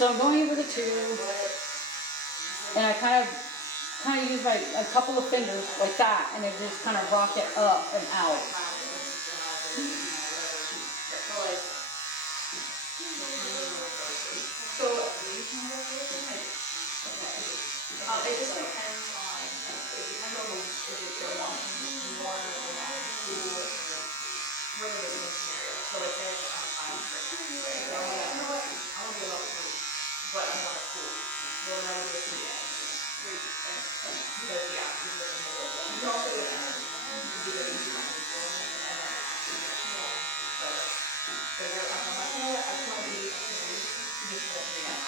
So I'm going over the 2, and I kind of use a couple of fingers like that, and I just kind of rock it up and out. So it just depends on if you're wanting more really the same scenario. So let's say I'm right? So you know what? I want to go up 3, but I want a pool. Well, then I would do a 3. Because yeah, you can also do an end. You can do it easy and then but I'm like, you know what? I just want to be just for 3 now.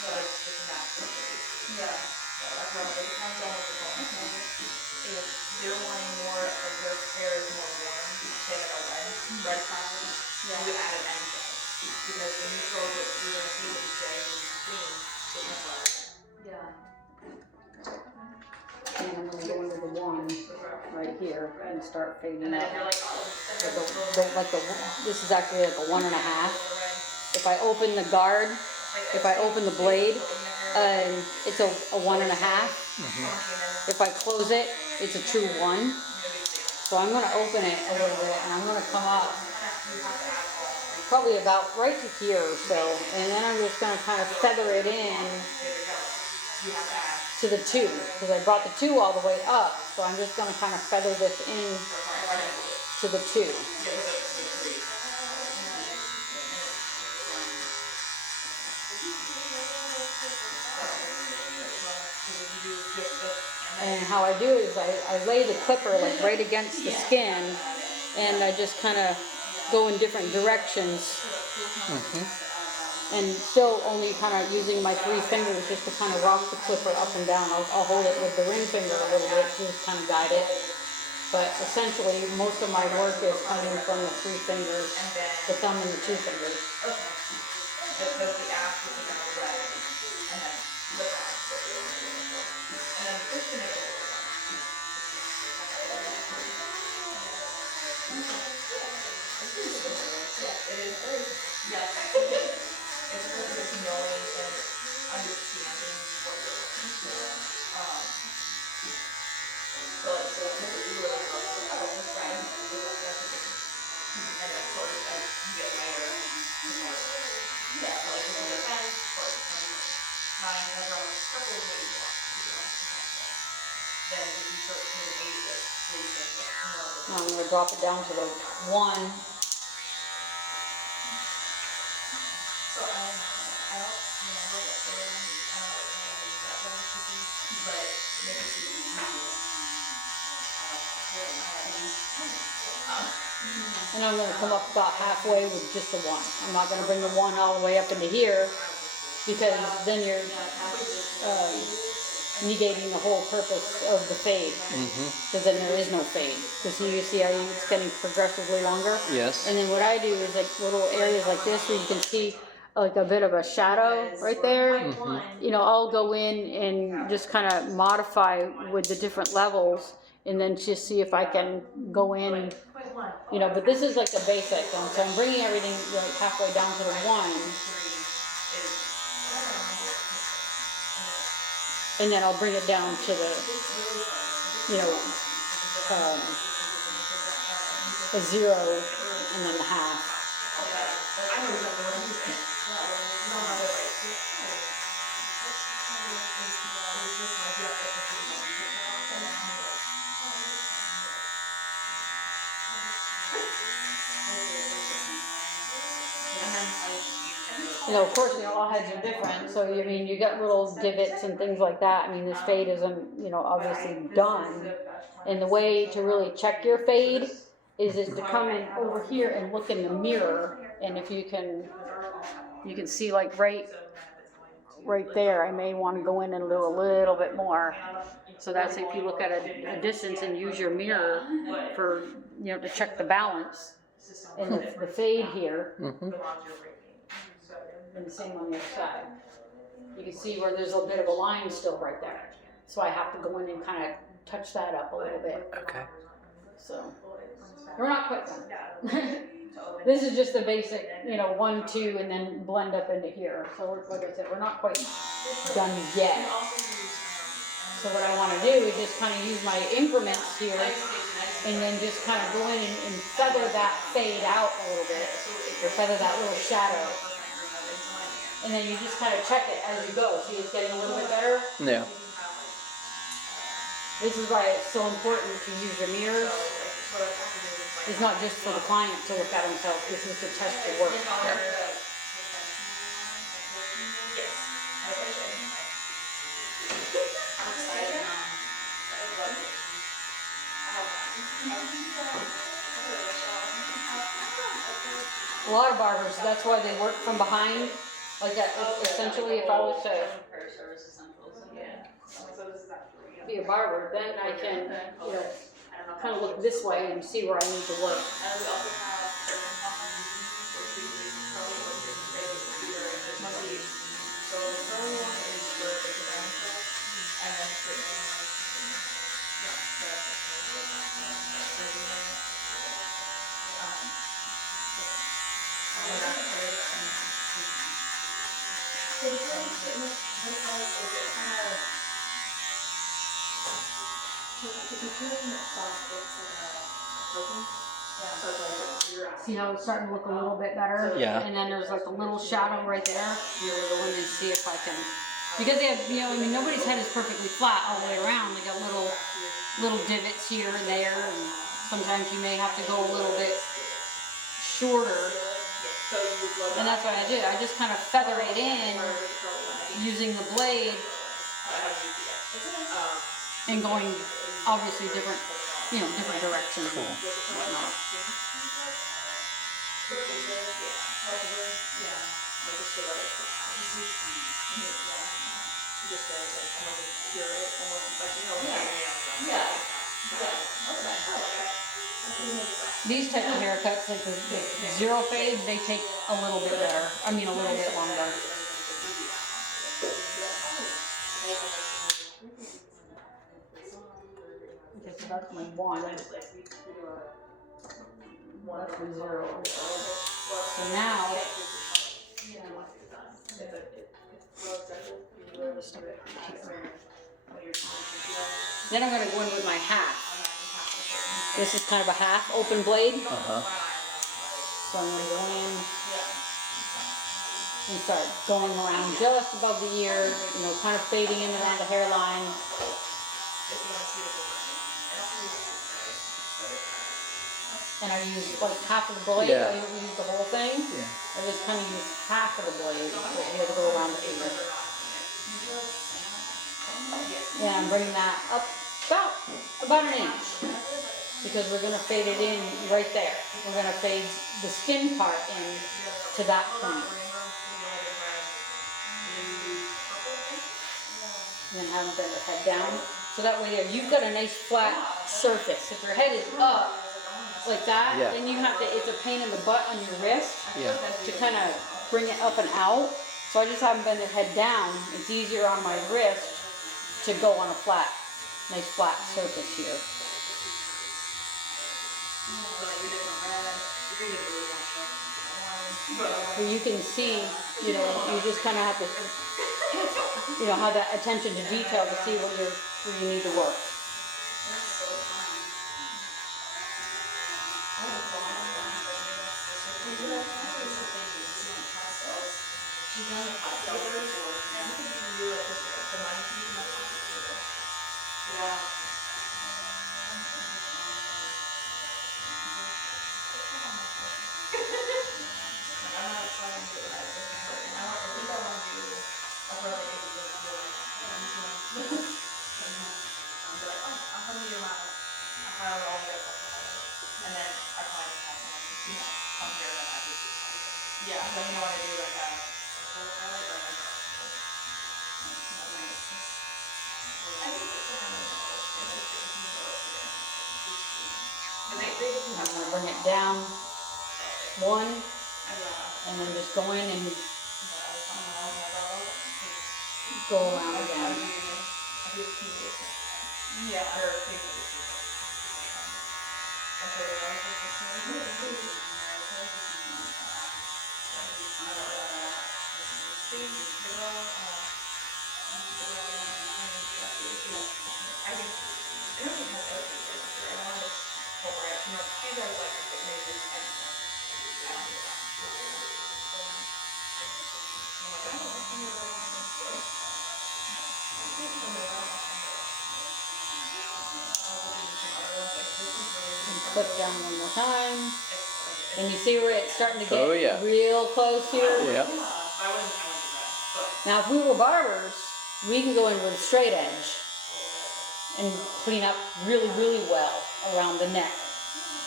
So it's just a natural 3. Yeah. So that's why it depends on what you're going for. If they're wanting more of their hair is more warm, say like a red tile, you would add an end gel. Because the neutral that you're going to see what you say when you clean, it has light. Yeah. And I'm going to go into the 1 right here and start fading up. This is actually like a 1.5. If I open the guard, if I open the blade, it's a 1.5. If I close it, it's a true 1. So I'm going to open it a little bit, and I'm going to come up probably about right to here or so, and then I'm just going to kind of feather it in to the 2, because I brought the 2 all the way up, so I'm just going to kind of feather this in to the 2. And how I do it is I lay the clipper like right against the skin, and I just kind of go in different directions. And still only kind of using my 3 fingers just to kind of rock the clipper up and down. I'll hold it with the ring finger a little bit to just kind of guide it. But essentially, most of my work is coming from the 3 fingers, the thumb and the 2 fingers. Now I'm going to drop it down to the 1. And I'm going to come up about halfway with just the 1. I'm not going to bring the 1 all the way up into here, because then you're negating the whole purpose of the fade. Because then there is no fade. Because you see how it's getting progressively longer? Yes. And then what I do is like little areas like this where you can see like a bit of a shadow right there. You know, I'll go in and just kind of modify with the different levels, and then just see if I can go in, you know, but this is like the basic one. So I'm bringing everything like halfway down to the 1. And then I'll bring it down to the, you know, a 0 and then the half. You know, of course, you know, all heads are different, so I mean, you got little divots and things like that. I mean, this fade isn't, you know, obviously done. And the way to really check your fade is to come in over here and look in the mirror, and if you can see like right there, I may want to go in and do a little bit more. So that's if you look at a distance and use your mirror for, you know, to check the balance and the fade here. And the same on the other side. You can see where there's a bit of a line still right there. So I have to go in and kind of touch that up a little bit. Okay. So we're not quite done. This is just the basic, you know, 1, 2, and then blend up into here. So we're, like I said, we're not quite done yet. So what I want to do is just kind of use my increments here, and then just kind of go in and feather that fade out a little bit, or feather that little shadow. And then you just kind of check it as you go. See, it's getting a little bit better. Yeah. This is why it's so important to use your mirrors. It's not just for the client to look at himself. This is to test your work. Yeah. A lot of barbers, that's why they work from behind. Like that, essentially, if I was to be a barber, then I can, you know, kind of look this way and see where I need to work. See how it's starting to look a little bit better? Yeah. And then there's like a little shadow right there. Here, we'll go in and see if I can. Because they have, you know, I mean, nobody's head is perfectly flat all the way around. They got little divots here and there, and sometimes you may have to go a little bit shorter. And that's what I do. I just kind of feather it in using the blade and going obviously different, you know, different directions and whatnot. These type of haircuts, like the zero fade, they take a little bit better. I mean, a little bit longer. Okay, so that's my 1. That's my 0. So now, then I'm going to go in with my half. This is kind of a half open blade. So I'm going to go in and start going around just above the ear, you know, kind of fading in around the hairline. And I use like half of the blade. Yeah. I don't use the whole thing. Yeah. I just kind of use half of the blade here to go around the ear. Yeah, I'm bringing that up about an inch, because we're going to fade it in right there. We're going to fade the skin part in to that point. And then have them bring their head down. So that way there, you've got a nice flat surface. If your head is up like that, Yeah. then you have to, it's a pain in the butt on your wrist Yeah. to kind of bring it up and out. So I just have them bend their head down. It's easier on my wrist to go on a flat, nice flat surface here. So you can see, you know, you just kind of have to, you know, have that attention to detail to see where you need to work. I'm going to bring it down 1, and then just go in and go around again. Click down one more time. And you see where it's starting to get Oh, yeah. real close here? Yep. Now if we were barbers, we can go in with a straight edge and clean up really, really well around the neck.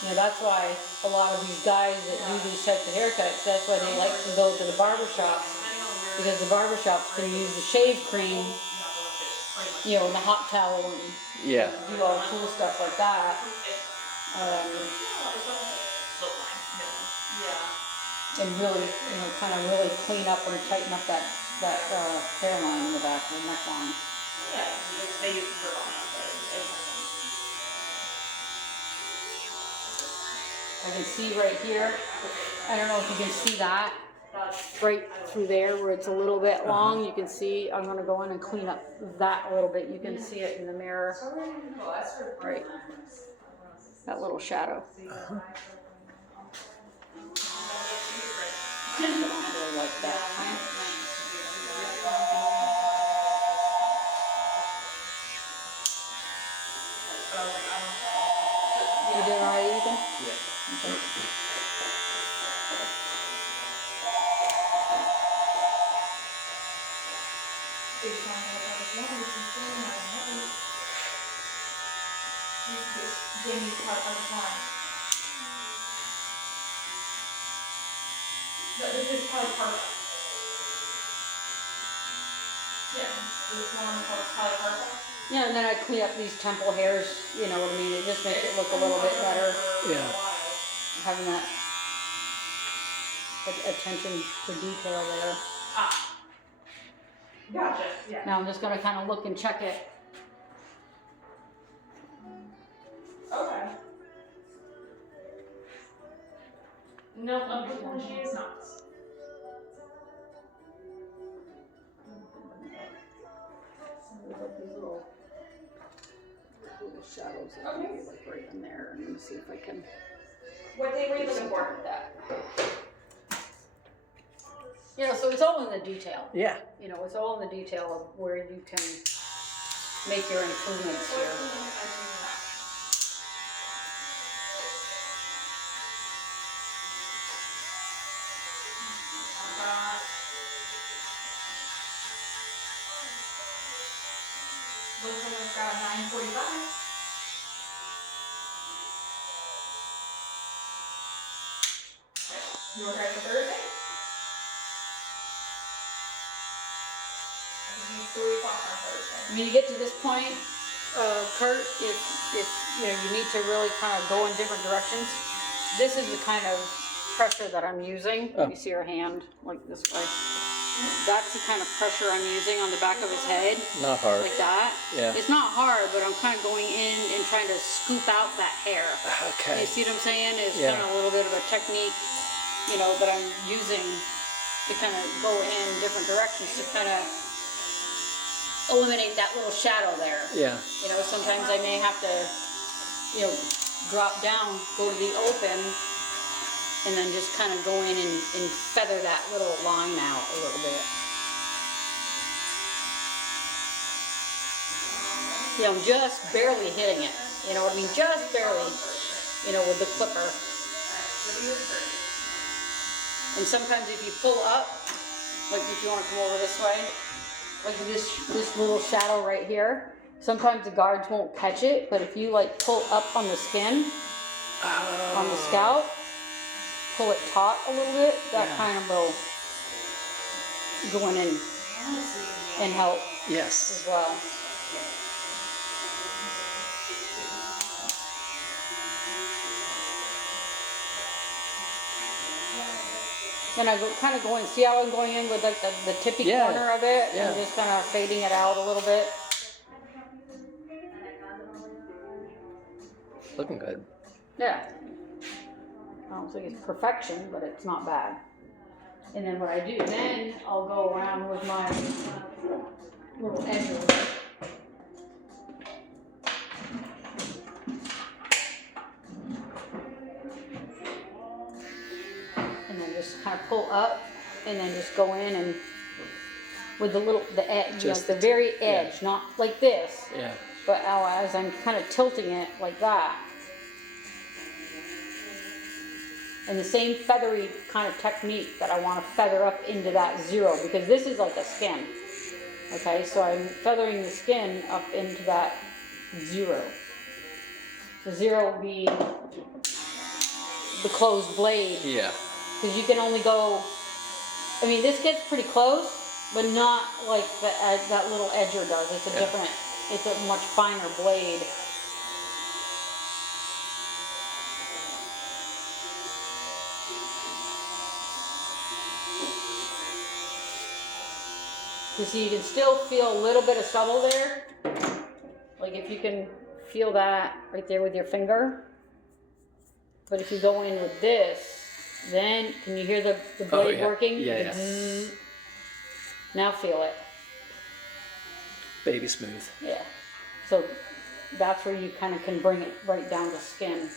You know, that's why a lot of these guys that do these types of haircuts, that's why they like to go to the barber shops, because the barber shops can use the shave cream, you know, and the hot towel and Yeah. do all cool stuff like that. And really, you know, kind of really clean up and tighten up that hairline in the back of the neckline. I can see right here, I don't know if you can see that, right through there where it's a little bit long, you can see, I'm gonna go in and clean up that a little bit. You can see it in the mirror, right, that little shadow. I don't really like that. You doing all right, Ethan? Yeah. Okay. This is probably perfect. Yeah, this one is probably perfect. Yeah, and then I clean up these temple hairs, you know what I mean? It just makes it look a little bit better. Yeah. Having that attention to detail there. Ah. Gotcha, yeah. Now I'm just gonna kind of look and check it. Okay. No, unfortunately she is not. There's like these little shadows that may be like right in there. I'm gonna see if I can. What day were you do looking something for? with that. You know, so it's all in the detail. Yeah. You know, it's all in the detail of where you can make your improvements here. Looks like it's got a 9:45. You okay for Thursday? I think it's 3 o'clock on Thursday. When you get to this point, Kurt, if you know you need to really kind of go in different directions, this is the kind of pressure that I'm using. Oh. You see her hand like this way. That's the kind of pressure I'm using on the back of his head, Not hard. like that. Yeah. It's not hard, but I'm kind of going in and trying to scoop out that hair. Okay. You see what I'm saying? It's Yeah. kind of a little bit of a technique, you know, that I'm using to kind of go in different directions to kind of eliminate that little shadow there. Yeah. You know, sometimes I may have to, you know, drop down, go to the open, and then just kind of go in and feather that little line out a little bit. You know, just barely hitting it. You know what I mean? Just barely, you know, with the clipper. And sometimes if you pull up, like if you want to come over this way, like this little shadow right here, sometimes the guards won't catch it, but if you like pull up on the skin, on the scalp, pull it taut a little bit, that kind of will go in and help Yes. as well. And I kind of go in, see how I'm going in with like the tippy Yeah. corner of it, Yeah. and just kind of fading it out a little bit. Looking good. Yeah. I don't think it's perfection, but it's not bad. And then what I do, then I'll go around with my little edges. And then just kind of pull up, and then just go in and with the edge, you know, the very edge, not like this. Yeah. But as I'm kind of tilting it like that. And the same feathery kind of technique that I want to feather up into that 0, because this is like a skin. Okay, so I'm feathering the skin up into that 0. The 0 will be the closed blade. Yeah. Because you can only go, I mean, this gets pretty close, but not like that little edger does. It's a different, it's a much finer blade. So you can still feel a little bit of stubble there. Like if you can feel that right there with your finger. But if you go in with this, then can you hear the blade working? Yeah, yeah. Now feel it. Baby smooth. Yeah. So that's where you kind of can bring it right down to skin.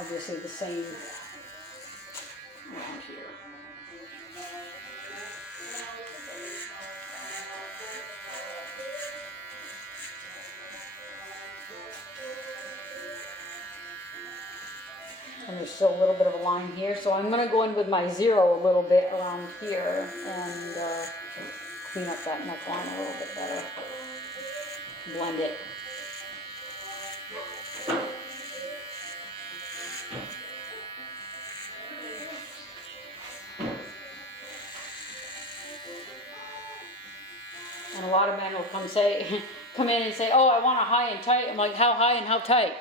Obviously the same around here. And there's still a little bit of a line here, so I'm going to go in with my 0 a little bit around here and clean up that neckline a little bit better. Blend it. And a lot of men will come in and say, oh, I want a high and tight. I'm like, how high and how tight?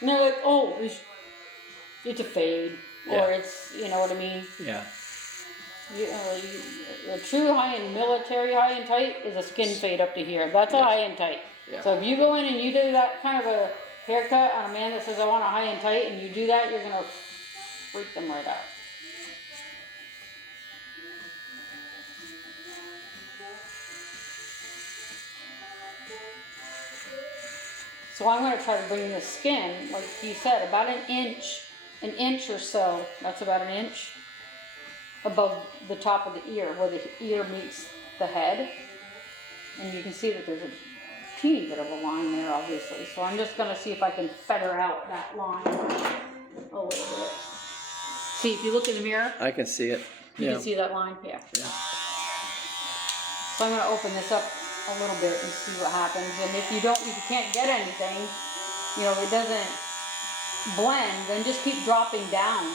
And they're like, oh, it's a fade, or it's, you know what I mean? Yeah. A true high and military high and tight is a skin fade up to here. That's a high and tight. Yeah. So if you go in and you do that kind of a haircut on a man that says I want a high and tight, and you do that, you're gonna freak them right out. So I'm going to try to bring the skin, like you said, about an inch or so. That's about an inch above the top of the ear, where the ear meets the head. And you can see that there's a teeny bit of a line there, obviously. So I'm just going to see if I can feather out that line a little bit. See, if you look in the mirror, I can see it. you can see that line? Yeah. So I'm going to open this up a little bit and see what happens. And if you can't get anything, you know, it doesn't blend, then just keep dropping down.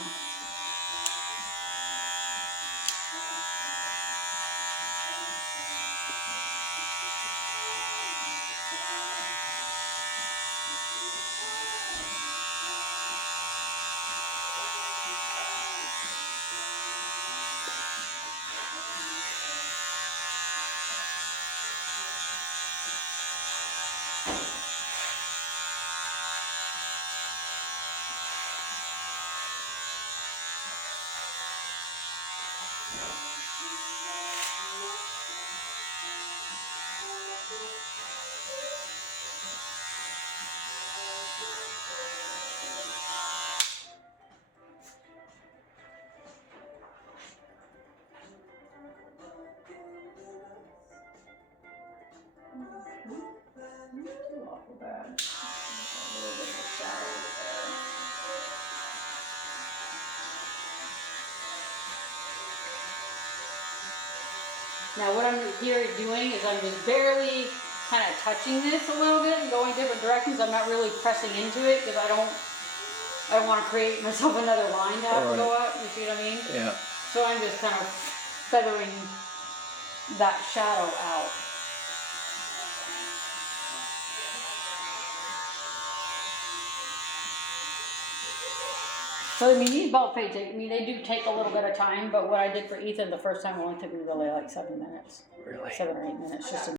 Now what I'm here doing is I'm just barely kind of touching this a little bit and going different directions. I'm not really pressing into it because I don't want to create myself another line to have to go up. You see what I mean? Yeah. So I'm just kind of feathering that shadow out. So I mean, these belt fades, I mean, they do take a little bit of time, but what I did for Ethan the first time only took me really like 7 minutes. Really? 7 or 8 minutes, just to